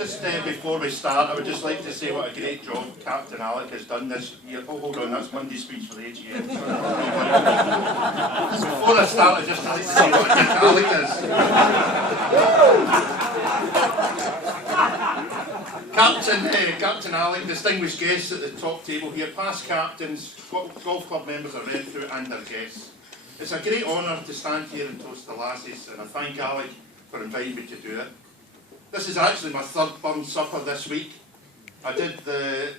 Just before we start, I would just like to say what a great job Captain Alec has done this year. Oh, hold on, that's Monday's speech for the AGM. Before I start, I just like to say what a great Alec is. Captain Alec, distinguished guests at the top table here, past captains, golf club members of Renfrew and their guests. It's a great honour to stand here and toast the lassies, and I thank Alec for inviting me to do it. This is actually my third burn supper this week. I did the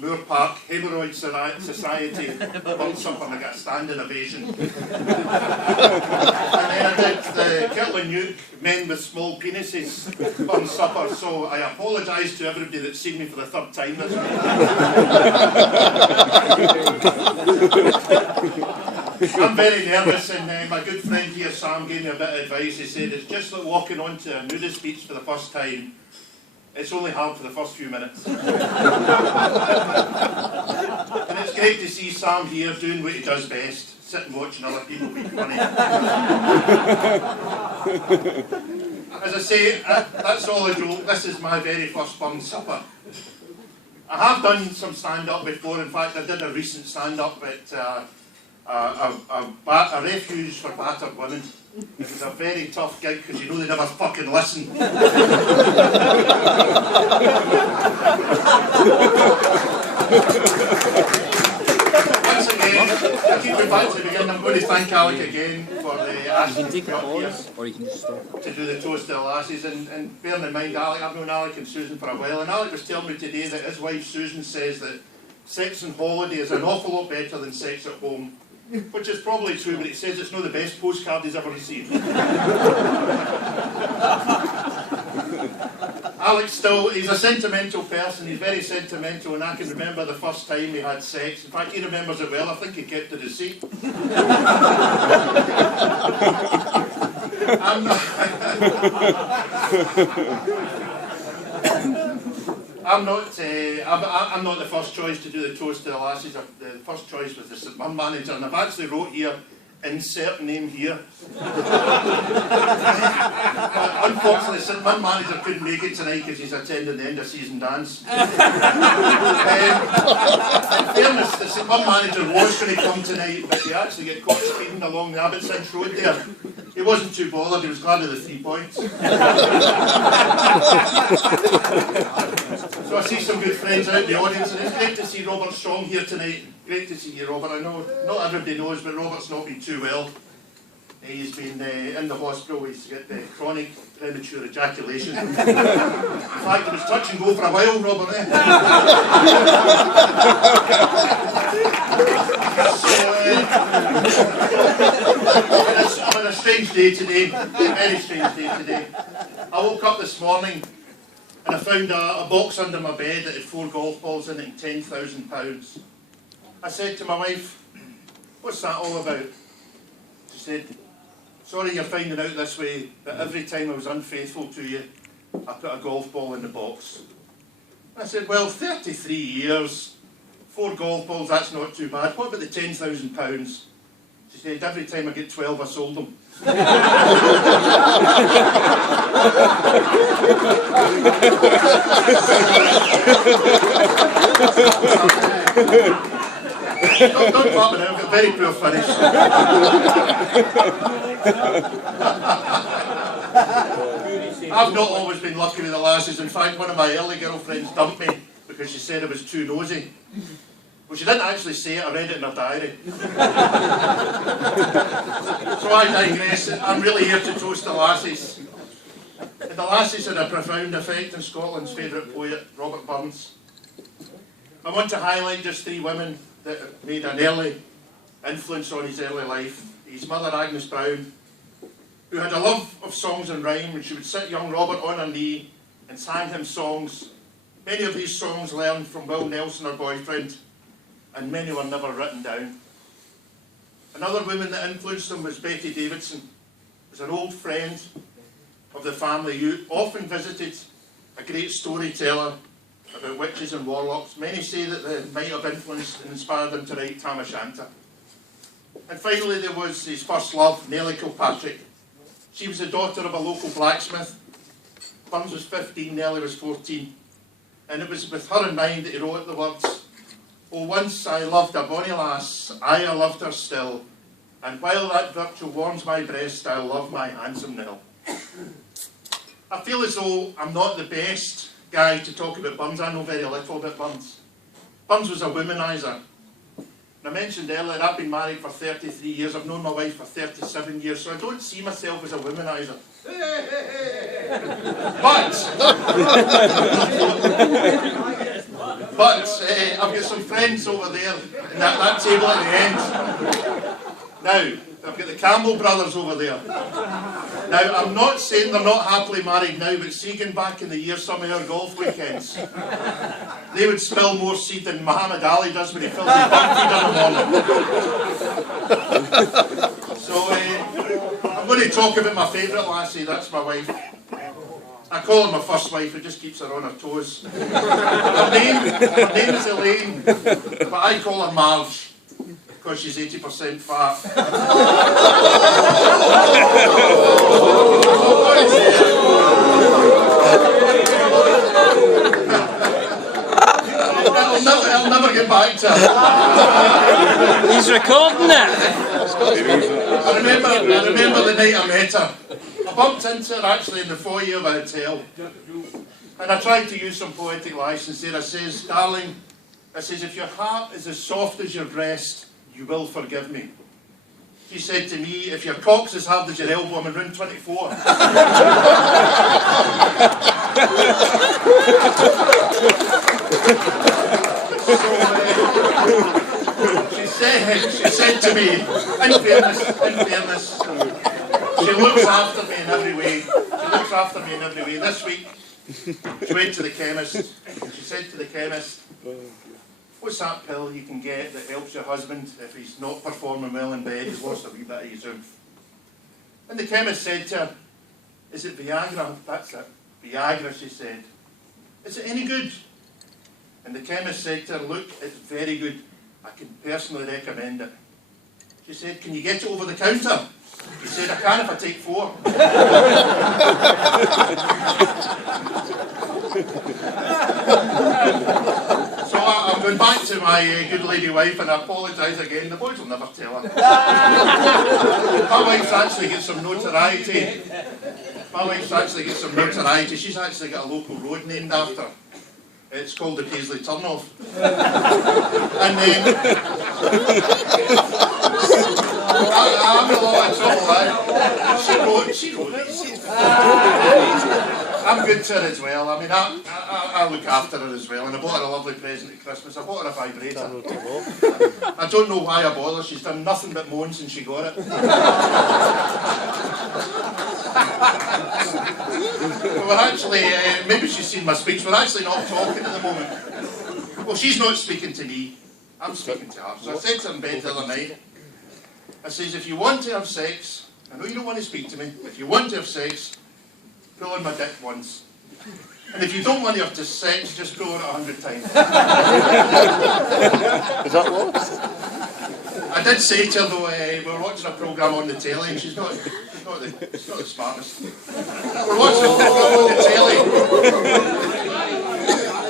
Moore Park Hemorrhoid Society burn supper and I got a standing ovation. And then I did the Kirtland Nuke Men with Small Penises burn supper, so I apologise to everybody that's seen me for the third time this week. I'm very nervous, and my good friend here, Sam, gave me a bit of advice. He said, it's just like walking onto a nudist beach for the first time. It's only hard for the first few minutes. And it's great to see Sam here doing what he does best, sitting watching other people be funny. As I say, that's all a joke. This is my very first burn supper. I have done some stand-up before. In fact, I did a recent stand-up at a refuge for battered women. It was a very tough gig because you know they never fucking listen. Once again, I keep going back to the beginning. I'm going to thank Alec again for asking me up here to do the toast to the lassies. And bearing in mind, Alec, I've known Alec and Susan for a while, and Alec was telling me today that his wife Susan says that sex on holiday is an awful lot better than sex at home. Which is probably true, but he says it's not the best postcard he's ever received. Alex he's a sentimental person, he's very sentimental, and I can remember the first time we had sex. In fact, he remembers it well. I think he kept the receipt. I'm not the first choice to do the toast to the lassies. The first choice was the St Mirren manager, and I've actually wrote here, insert name here. But unfortunately, St Mirren manager couldn't make it tonight because he's attending the end of season dance. In fairness, the St Mirren manager was going to come tonight, but he actually got caught speeding along the Abbotsford Road there. He wasn't too bothered, he was glad of the 3 points. So I see some good friends out in the audience, and it's great to see Robert Strong here tonight. Great to see you, Robert. I know not everybody knows, but Robert's not been too well. He's been in the hospital. He's got chronic premature ejaculation. In fact, it was touch and go for a while, Robert. I'm on a strange day today, a very strange day today. I woke up this morning and I found a box under my bed that had 4 golf balls in it and £10,000. I said to my wife, what's that all about? She said, sorry you're finding out this way, but every time I was unfaithful to you, I put a golf ball in the box. I said, well, 33 years, 4 golf balls, that's not too bad. What about the £10,000? She said, every time I get 12, I sold them. Don't clap it out, I've got a very poor finish. I've not always been lucky with the lassies. In fact, one of my early girlfriends dumped me because she said I was too nosy. Well, she didn't actually say it, I read it in her diary. So I digress. I'm really here to toast the lassies. And the lassies had a profound effect on Scotland's favourite poet, Robert Burns. I want to highlight just 3 women that made an early influence on his early life. His mother, Agnes Brown, who had a love of songs and rhyme, and she would sit young Robert on her knee and sang him songs. Many of these songs learned from Will Nelson, her boyfriend, and many were never written down. Another woman that influenced him was Betty Davidson. She was an old friend of the family who often visited, a great storyteller about witches and warlocks. Many say that they might have influenced and inspired him to write Tam O'Shanter. And finally there was his first love, Nellie Kilpatrick. She was the daughter of a local blacksmith Burns was 15, Nellie was 14. And it was with her in mind that he wrote the words, "Oh, once I loved a bonny lass, I loved her still, and while that virtue warms my breast, I'll love my handsome Nell." I feel as though I'm not the best guy to talk about Burns. I know very little about Burns. Burns was a womaniser. And I mentioned earlier, I've been married for 33 years, I've known my wife for 37 years, so I don't see myself as a womaniser. But I've got some friends over there in that table at the end. Now, I've got the Campbell brothers over there. Now, I'm not saying they're not happily married now, but seeing back in the year some of our golf weekends, they would spill more seed than Muhammad Ali does when he fills his bum feed in the morning. So, I'm going to talk about my favourite lassie, that's my wife. I call her my first wife, it just keeps her on her toes. Her name is Elaine, but I call her Marge, because she's 80% fat. I'll never get back to her. He's recording it. I remember the night I met her. I bumped into her actually in the foyer of a hotel. And I tried to use some poetic license there. I says, "Darling," I says, "if your heart is as soft as your breast, you will forgive me." She said to me, "if your cock's as hard as your elbow, I'm in room 24. She said to me, in fairness, she looks after me in every way. This week, she went to the chemist, and she said to the chemist, "What's that pill you can get that helps your husband if he's not performing well in bed, he's lost a wee bit of his oomph?" And the chemist said to her, "Is it Viagra?" "That's it, Viagra," she said. "Is it any good?" And the chemist said to her, "Look, it's very good. I can personally recommend it." She said, "Can you get it over the counter?" He said, "I can if I take 4. So I'm going back to my good lady wife, and I apologise again. The boys will never tell her. My wife's actually got some notoriety. She's actually got a local road named after her. It's called the Paisley Turnoff. And I'm in a lot of trouble. She wrote these. I'm good to her as well. I mean, I look after her as well, and I bought her a lovely present at Christmas. I bought her a vibrator. I don't know why I bother. She's done nothing but moan since she got it. We're actually, maybe she's seen my speech, we're actually not talking at the moment. Well, she's not speaking to me, I'm speaking to her. So I said to her in bed the other night, I says, "If you want to have sex, I know you don't want to speak to me, but if you want to have sex, pull on my dick once. And if you don't want to have sex, just pull on it 100 times. Is that lost? I did say to her though, we were watching a programme on the telly, and she's not the smartest. We're watching a programme on the telly,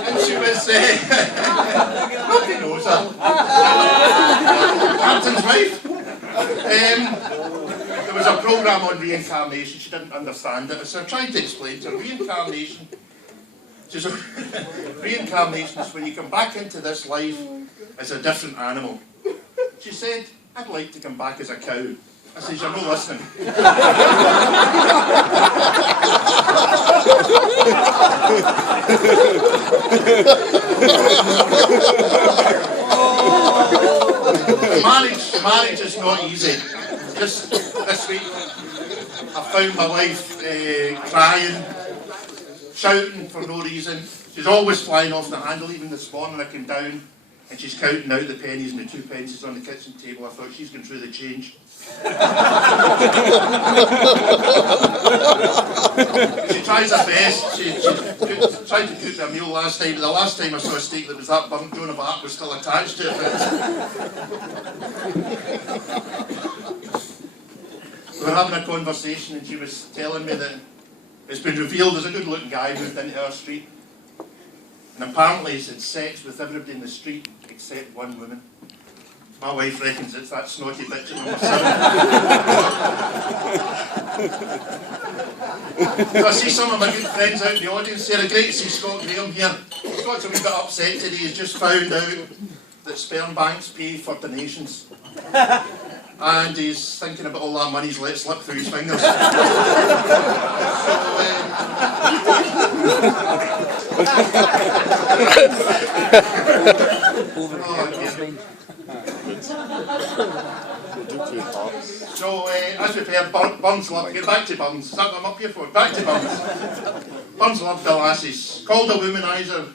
and she was, nobody knows her. Captain's wife. There was a programme on reincarnation, she didn't understand it, so I tried to explain to her, reincarnation. She said, reincarnation is when you come back into this life as a different animal. She said, "I'd like to come back as a cow." I said, "You're not listening." Marriage is not easy. Just this week, I found my wife crying, shouting for no reason. She's always flying off the handle. Even this morning I came down and she's counting out the pennies and the 2 pences on the kitchen table. I thought, she's going through the change. She tries her best. She tried to cook me a meal last time, but the last time I saw a steak that was that burnt, Joan of Arc was still attached to it. We were having a conversation and she was telling me that It's been revealed there's a good-looking guy moved into our street, and apparently he's had sex with everybody in the street except one woman. My wife reckons it's that snotty bitch at number 7. So I see some of my good friends out in the audience here. Great to see Scott Graham here. Scott's a wee bit upset today. He's just found out that sperm banks pay for donations. And he's thinking about all that money he's let slip through his fingers. So, as we've heard, Burns love, get back to Burns, is that what I'm up here for? Back to Burns. Burns loved the lassies, called a womaniser,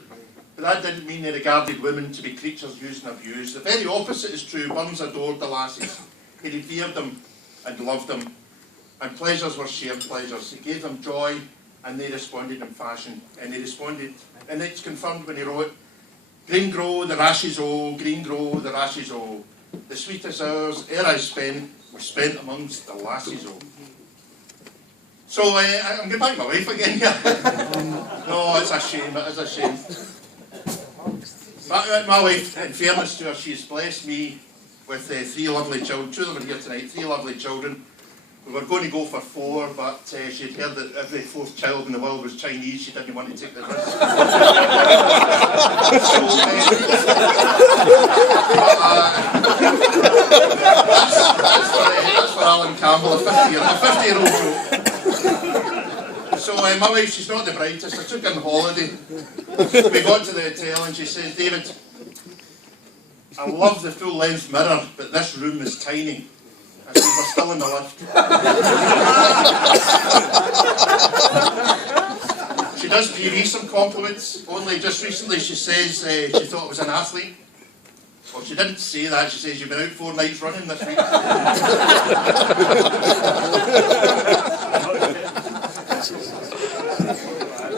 but that didn't mean they regarded women to be creatures used and abused. The very opposite is true. Burns adored the lassies. He revered them and loved them, and pleasures were shared pleasures. He gave them joy, and they responded in fashion, and they responded, and it's confirmed when he wrote, "Green grow the rashes o, green grow the rashes o. The sweetest hours ere I spent were spent amongst the lassies o." So I'm going back to my wife again here. No, it's a shame, it is a shame. But my wife, in fairness to her, she's blessed me with 3 lovely children. 2 of them are here tonight, 3 lovely children. We were going to go for 4, but she'd heard that every 4th child in the world was Chinese. She didn't want to take the risk. So, that's for Alan Campbell, a 50-year-old joke. So my wife, she's not the brightest. I took her on holiday. We got to the hotel and she says, "David, I love the full-length mirror, but this room is tiny." I said, "We're still in the lift." She does pay me some compliments. Only just recently she says she thought I was an athlete. Well, she didn't say that. She says, "You've been out 4 nights running this week."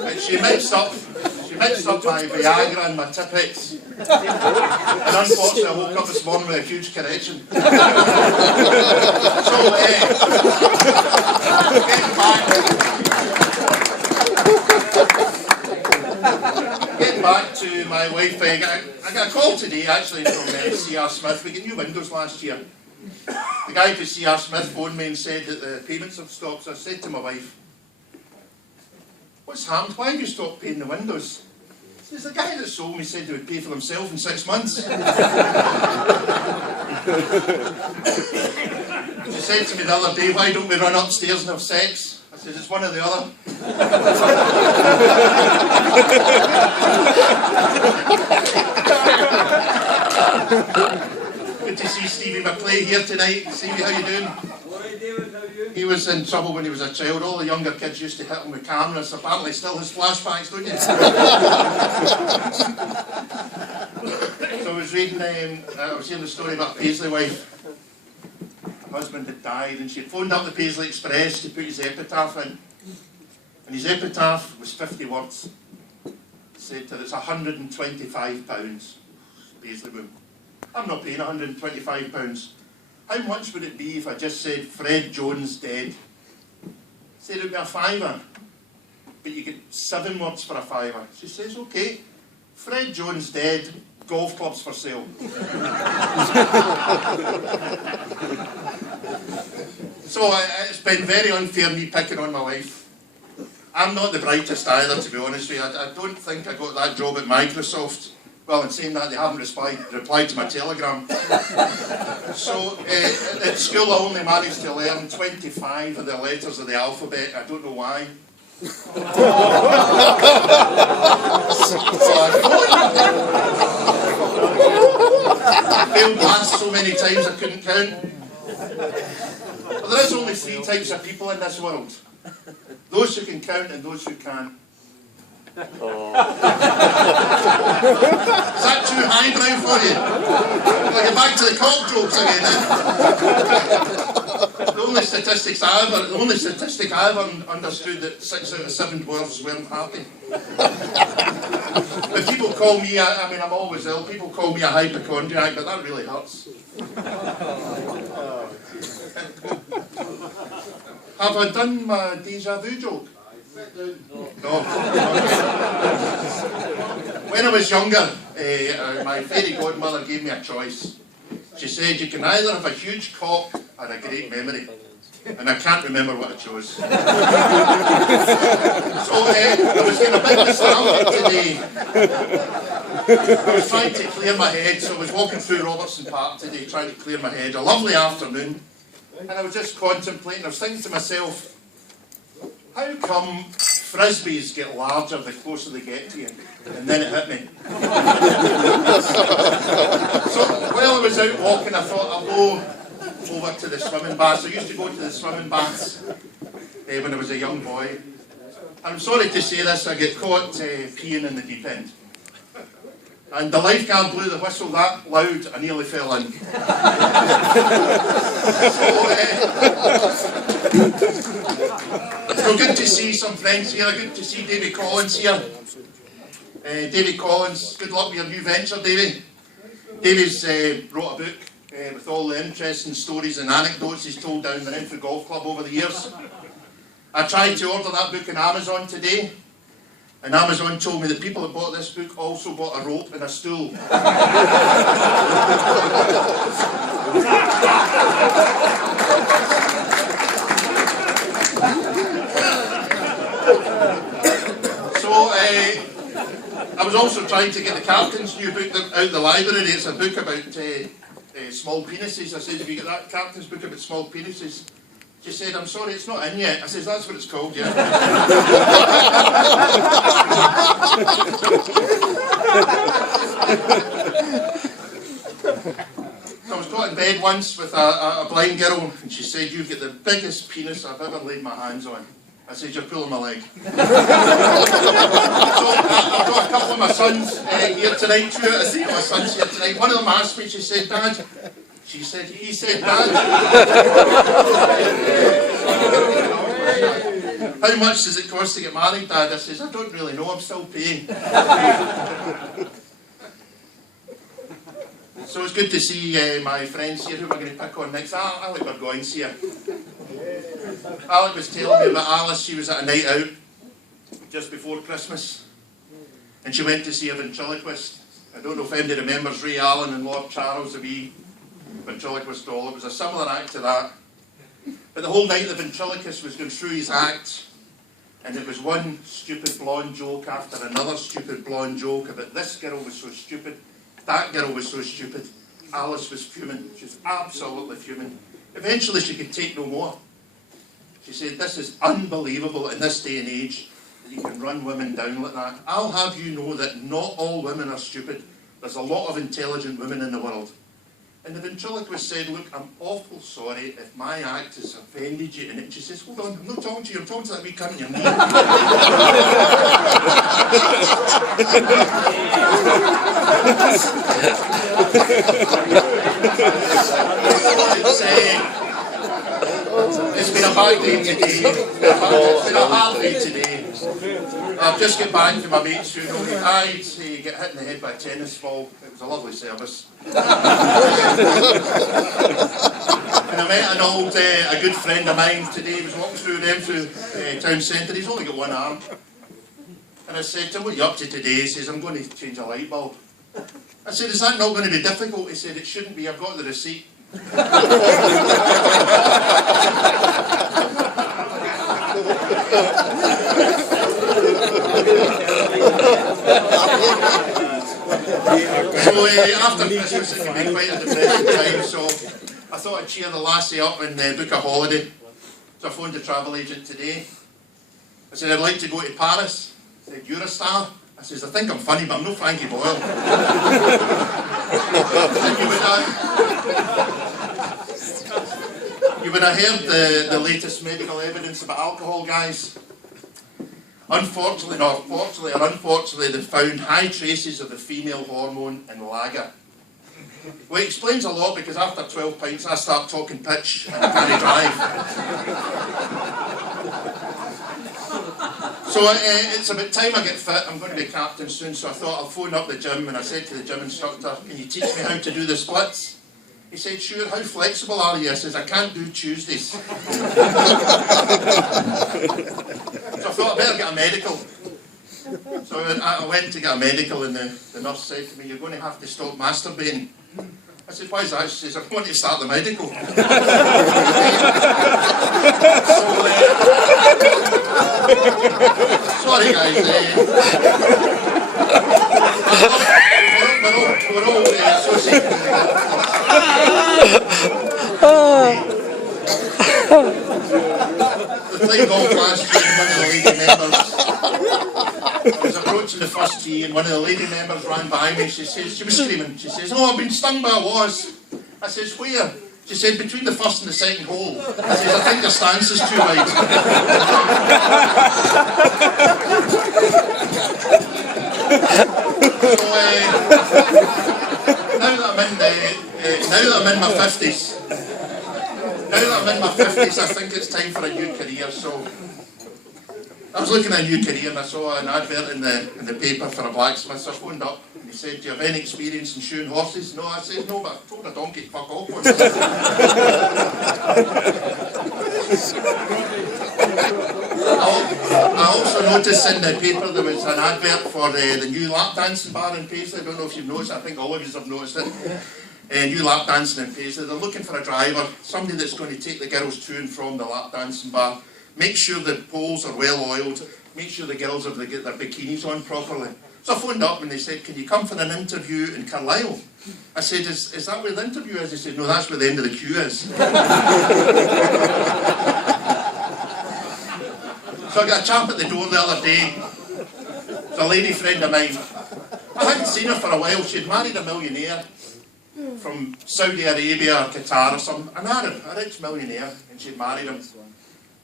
But she mixed up my Viagra and my Tipex. And unfortunately I woke up this morning with a huge correction. So, getting back to my wife, I got a call today actually from C.R. Smith. We got new windows last year. The guy for C.R. Smith phoned me and said that the payments have stopped. So I said to my wife, "What's happened? Why have you stopped paying the windows?" She says, "The guy that sold me said he would pay for himself in 6 months." She said to me the other day, "Why don't we run upstairs and have sex?" I said, "It's one or the other." Good to see Stevie McClay here tonight. Stevie, how you doing? David, how are you? He was in trouble when he was a child. All the younger kids used to hit him with cameras. Apparently still has flashbacks, don't you? So I was reading, I was hearing the story about Paisley wife. Her husband had died and she had phoned up the Paisley Express to put his epitaph in. And his epitaph was 50 words. It said that it's £125. Paisley woman. I'm not paying £125. How much would it be if I just said Fred Jones dead? Said it would be a £5, but you get 7 words for a £5. She says, "Okay, Fred Jones dead, golf clubs for sale." So it's been very unfair me picking on my wife. I'm not the brightest either, to be honest with you. I don't think I got that job at Microsoft. Well, in saying that, they haven't replied to my telegram. So, at school I only managed to learn 25 of the letters of the alphabet. I don't know why. I failed maths so many times I couldn't count. But there is only 3 types of people in this world. Those who can count and those who can't. Oh. Is that too highbrow for you? We'll get back to the cock jokes again. The only statistic I ever understood that 6 out of 7 dwarfs weren't happy. But people call me, I mean I'm always ill, people call me a hypochondriac, but that really hurts. Have I done my deja vu joke? No. When I was younger, my fairy godmother gave me a choice. She said, you can either have a huge cock or a great memory. And I can't remember what I chose. So I was getting a bit nostalgic today. I was trying to clear my head, so I was walking through Robertson Park today trying to clear my head. A lovely afternoon. And I was just contemplating, I was thinking to myself, how come frisbees get larger the closer they get to you? And then it hit me. So while I was out walking, I thought I'll go over to the swimming baths. I used to go to the swimming baths when I was a young boy. And I'm sorry to say this, I get caught peeing in the deep end. And the lifeguard blew the whistle that loud, I nearly fell in. So good to see some friends here. Good to see Davy Collins here. Davy Collins, good luck with your new venture, Davy. Davy's wrote a book with all the interesting stories and anecdotes he's told down the Renfrew Golf Club over the years. I tried to order that book on Amazon today, and Amazon told me that people that bought this book also bought a rope and a stool. So I was also trying to get the captain's new book out of the library. It's a book about small penises. I said, have you got that captain's book about small penises? She said, I'm sorry, it's not in yet. I said, that's what it's called, yeah. I was got in bed once with a blind girl, and she said, you've got the biggest penis I've ever laid my hands on. I said, you're pulling my leg. So I've got a couple of my sons here tonight, two out of three of my sons here tonight. One of them asked me, she said, Dad, he said, Dad, how much does it cost to get married, Dad? I says, I don't really know, I'm still paying. So it's good to see my friends here. Who we're going to pick on next? Alec Burgoyne's here. Alec was telling me about Alice. She was at a night out just before Christmas, and she went to see a ventriloquist. I don't know if anybody remembers Ray Allen and Lord Charles, the wee ventriloquist doll. It was a similar act to that. But the whole night the ventriloquist was going through his act, and it was one stupid blonde joke after another stupid blonde joke about this girl was so stupid, that girl was so stupid. Alice was fuming. She was absolutely fuming. Eventually she could take no more. She said, this is unbelievable in this day and age that you can run women down like that. I'll have you know that not all women are stupid. There's a lot of intelligent women in the world. And the ventriloquist said, look, I'm awful sorry if my act has offended you. And she says, hold on, I'm not talking to you, I'm talking to that wee cunt in your knee. It's been a bad day today. It's been a hard day today. I've just got back from my mate's funeral. He died, he got hit in the head by a tennis ball. It was a lovely service. And I met an old, a good friend of mine today. He was walking through Renfrew town centre. He's only got one arm. And I said to him, what are you up to today? He says, I'm going to change a light bulb. I said, is that not going to be difficult? He said, it shouldn't be. I've got the receipt. So after Christmas it can be quite a depressing time, so I thought I'd cheer the lassie up and book a holiday. So I phoned the travel agent today. I said, I'd like to go to Paris. He said, you're a star? I says, I think I'm funny, but I'm no Frankie Boyle. You would have heard the latest medical evidence about alcohol, guys. Unfortunately, or fortunately or unfortunately, they found high traces of the female hormone in lager. Well, it explains a lot, because after 12 pints I start talking pitch and I can't drive. So it's about time I get fit. I'm going to be captain soon, so I thought I'll phone up the gym, and I said to the gym instructor, can you teach me how to do the splits? He said, sure, how flexible are you? I says, I can't do Tuesdays. So I thought I better get a medical. So I went to get a medical, and the nurse said to me, "You're going to have to stop masturbating." I said, "Why is that?" She says, "I want to start the medical." Sorry guys, we're all associated with the playing golf last year, and one of the lady members, I was approaching the first tee, and one of the lady members ran by me. She was screaming. She says, "Oh, I've been stung by a wasp." I says, "Where?" She said, "Between the first and the second hole." I says, "I think your stance is too wide." So now that I'm in my 50s, I think it's time for a new career. So I was looking at a new career, and I saw an advert in the paper for a blacksmith. So I phoned up, and he said, "Do you have any experience in shoeing horses?" No, I said, "No, but I told a donkey to fuck off once." I also noticed in the paper there was an advert for the new lap dancing bar in Paisley. I don't know if you've noticed it. I think all of you have noticed it. New lap dancing in Paisley. They're looking for a driver, somebody that's going to take the girls to and from the lap dancing bar, make sure the poles are well oiled, make sure the girls have get their bikinis on properly. So I phoned up and they said, "Can you come for an interview in Carlisle?" I said, is that where the interview is? They said, "No, that's where the end of the queue is." So I got a chap at the door the other day. It's a lady friend of mine. I hadn't seen her for a while. She'd married a millionaire from Saudi Arabia or Qatar or something, an Arab, a rich millionaire, and she'd married him.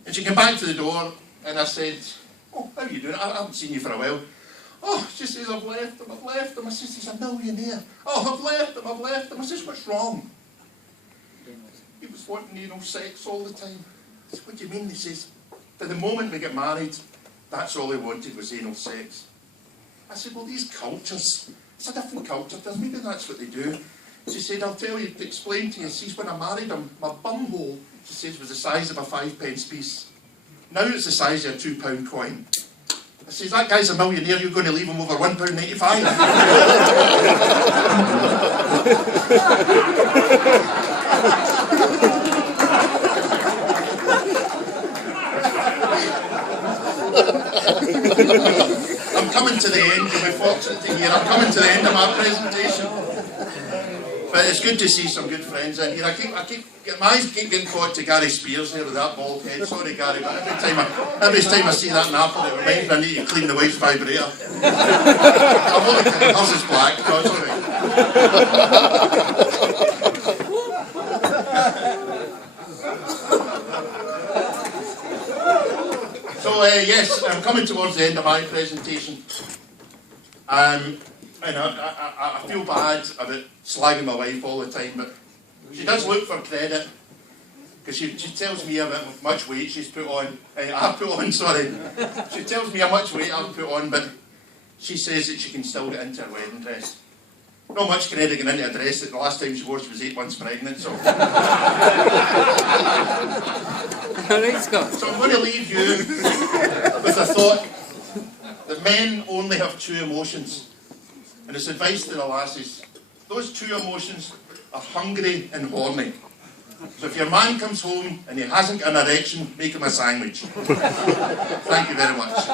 And she came back to the door, and I said, "Oh, how are you doing? I haven't seen you for a while." "Oh," she says, "I've left him. I says, "He's a millionaire." "Oh, I've left him. I says, "What's wrong?" "He was wanting, sex all the time." I said, "What do you mean?" He says, "For the moment we get married, that's all he wanted was anal sex." I said, "Well, these cultures, it's a different culture. Maybe that's what they do." She said, "I'll tell you, to explain to you, see, when I married him, my bumhole," she says, "was the size of a 5p piece. Now it's the size of a £2 coin." I says, "That guy's a millionaire, you're going to leave him over £1.95. I'm coming to the end, you'll be fortunate to hear, I'm coming to the end of my presentation. But it's good to see some good friends in here. My eyes keep getting caught to Gary Spears there with that bald head. Sorry, Gary, but every time I see that napper, it reminds me I need to clean the wife's vibrator. I'm only kidding, hers is black, so it's alright. So, yes, I'm coming towards the end of my presentation. And I feel bad about slagging my wife all the time, but she does look for credit, because she tells me how much weight she's put on. I've put on, sorry. She tells me how much weight I've put on, but she says that she can still get into her wedding dress. Not much credit getting into a dress that the last time she wore she was 8 months pregnant, so. So I'm going to leave you with a thought that men only have 2 emotions. And it's advice to the lassies. Those 2 emotions are hungry and horny. So if your man comes home and he hasn't got an erection, make him a sandwich. Thank you very much.